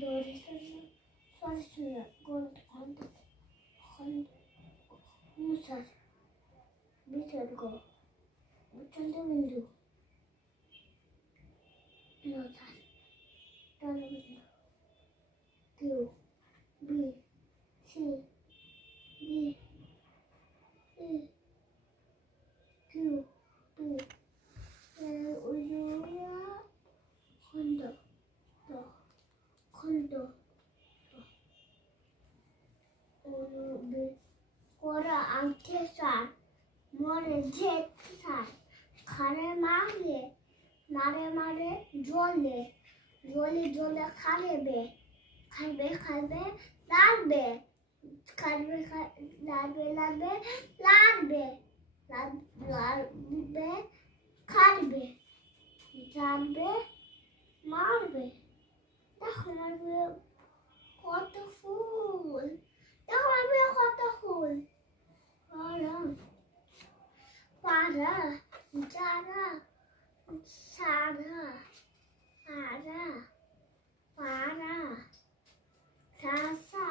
Doristan Sorcerer Gold Hunt Musar Bitter Open the window. No time. Turn the window. Q B C D E Q P Kondo Kora Antesar More Jet Sar Kare Mare Jole Karebe Larbe Karbe Marbe দেখো মারবে কত ফুল দেখো মারবে কত ফুল পারা যারা সারা পারা সাসা